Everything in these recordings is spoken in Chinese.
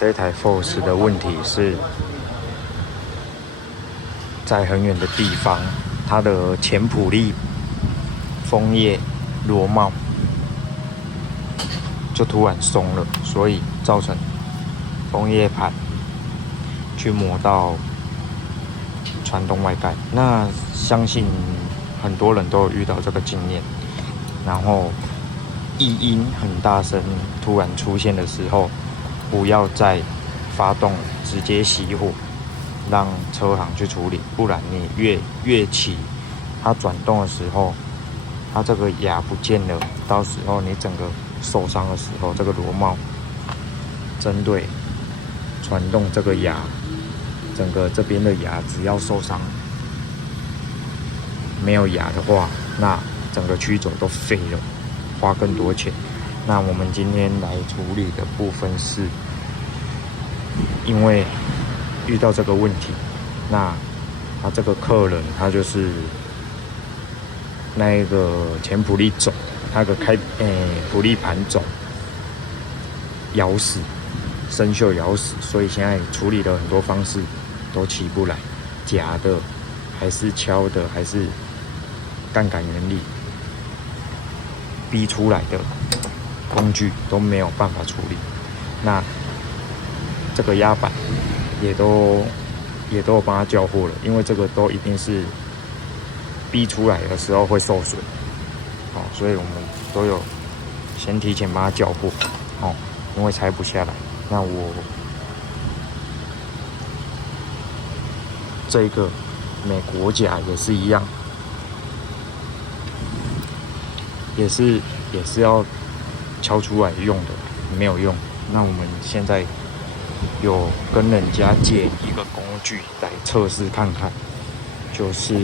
这台 Force 的问题是在很远的地方，它的前普利枫叶螺帽就突然松了，所以造成枫叶盘去磨到传动外盖。那相信很多人都有遇到这个经验，然后异音很大声突然出现的时候，不要再发动直接熄火，让车行去处理，不然你越起它转动的时候，它这个牙不见了，到时候你整个受伤的时候，这个螺帽针对传动这个牙，整个这边的牙只要受伤，没有牙的话，那整个曲轴都废了，花更多钱。那我们今天来处理的部分是，因为遇到这个问题，那他这个客人他就是那一个前普利轴，那个普利盘轴咬死，生锈咬死，所以现在处理的很多方式都起不来，夹的还是敲的还是杠杆原理逼出来的工具都没有办法处理。那这个压板也都有帮他交货了，因为这个都一定是逼出来的时候会受损，所以我们都有先提前帮他交货，因为拆不下来。那我这个美国甲也是一样，也是要敲出来用的，没有用。那我们现在有跟人家借一个工具来测试看看，就是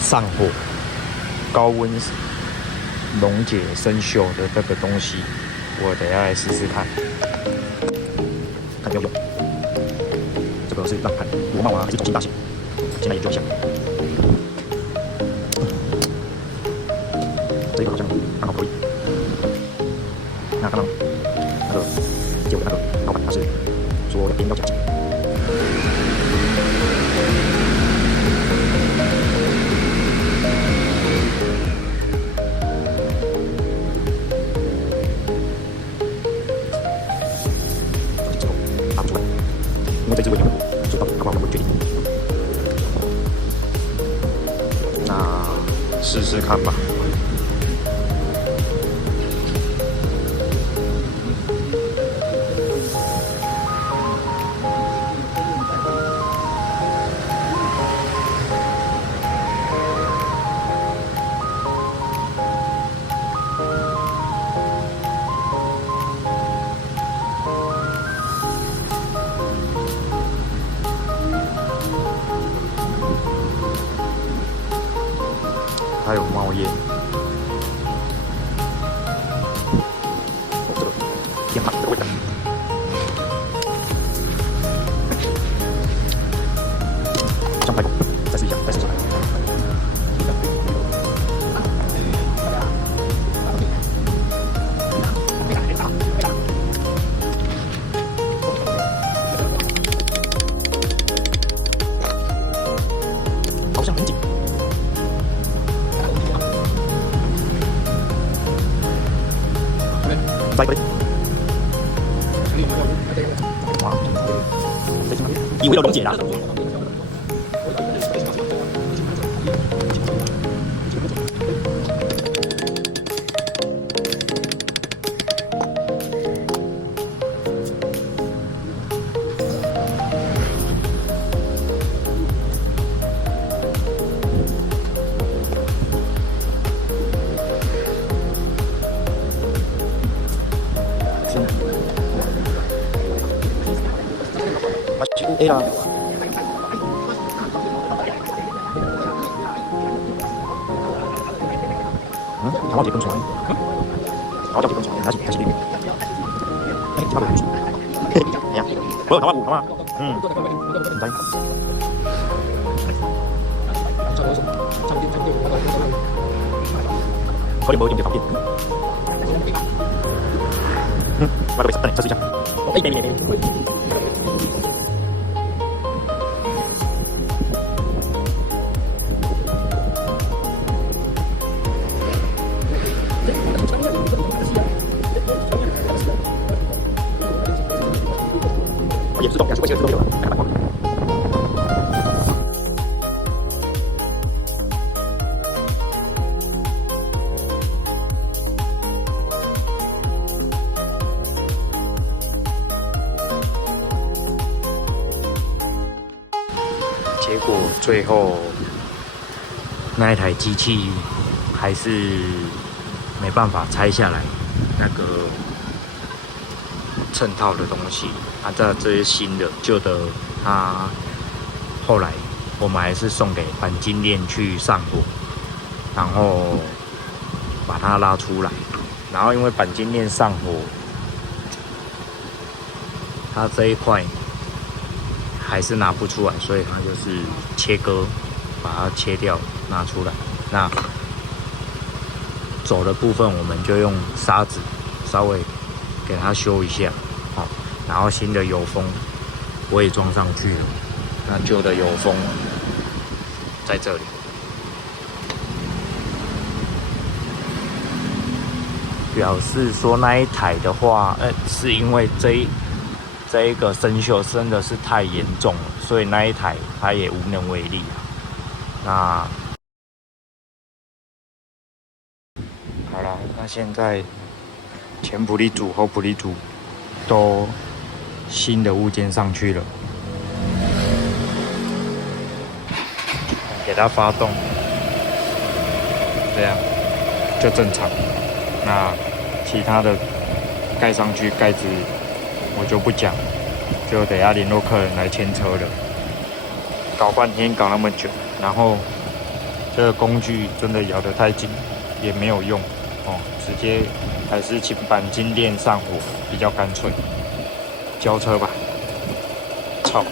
上火、高温溶解生锈的这个东西，我等一下来试试看，看有没有用。这个是让看螺帽啊，还是轴心大小？先来研究一下。这个好像刚好可以。那刚刚那个借我的那个老板，他是说两边要夹紧。因为这支我也没有，所以到底好不好我会决定。那试试看吧。它有冒烟，这个烟盘这个味道，这样太多，再试一下，再试一下。好像很紧。再一个，哇，以为要溶解了。A 啦，长毛节跟船，长毛节跟船，还是绿，差不多。哎呀，我有长毛骨，好吗？唔使。可能冇用嘅頭先。那个没事，等你测试一下。哎，没。也是动，也是会写自动有了，来吧。结果最后那一台机器还是没办法拆下来那个衬套的东西啊，这些新的旧的，它后来我们还是送给钣金链去上火，然后把它拉出来，然后因为钣金链上火，它这一块还是拿不出来，所以它就是切割，把它切掉拿出来。那走的部分我们就用砂纸稍微给它修一下，好，然后新的油封我也装上去了，那旧的油封在这里。表示说那一台的话，是因为这一个生锈真的是太严重了，所以那一台它也无能为力啊。那好啦，那现在前普利组、后普利组都新的物件上去了，给它发动，这样就正常。那其他的盖上去，盖子我就不讲，就等下联络客人来牵车了。搞半天搞那么久，然后这个工具真的咬得太紧，也没有用哦，直接还是请钣金链上火比较干脆。交车吧，操！